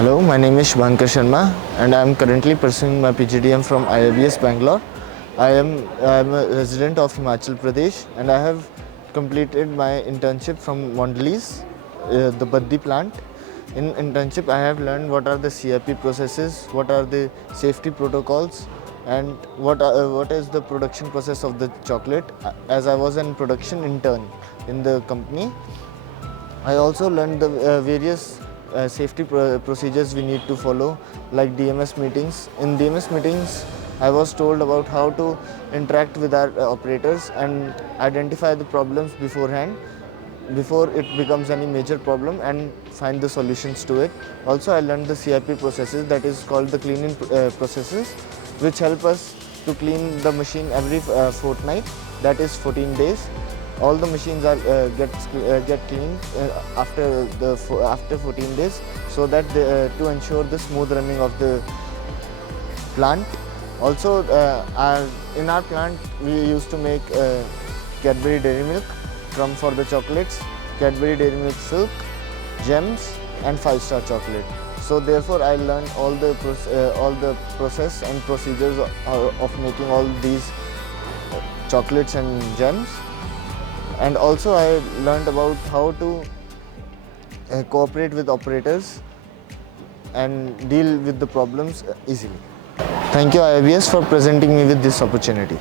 Hello, my name is Shubhankar Sharma and I am currently pursuing my PGDM from IIBS Bangalore. I am a resident of Himachal Pradesh and I have completed my internship from Mondelez, the Baddi plant. In internship, I have learned what are the CIP processes, what are the safety protocols, and what is the production process of the chocolate. As I was a production intern in the company, I also learned the various safety procedures we need to follow, like DMS meetings. In DMS meetings, I was told about how to interact with our operators and identify the problems beforehand, before it becomes any major problem, and find the solutions to it. Also, I learned the CIP processes, that is called the cleaning processes, which help us to clean the machine every fortnight, that is 14 days. All the machines are get cleaned after 14 days, so that to ensure the smooth running of the plant. Also, in our plant we used to make Cadbury Dairy Milk for the chocolates, Cadbury Dairy Milk Silk, gems, and 5-star chocolate. So therefore, I learned all the process and procedures of making all these chocolates and gems. And also I learned about how to cooperate with operators and deal with the problems easily. Thank you IIBS for presenting me with this opportunity.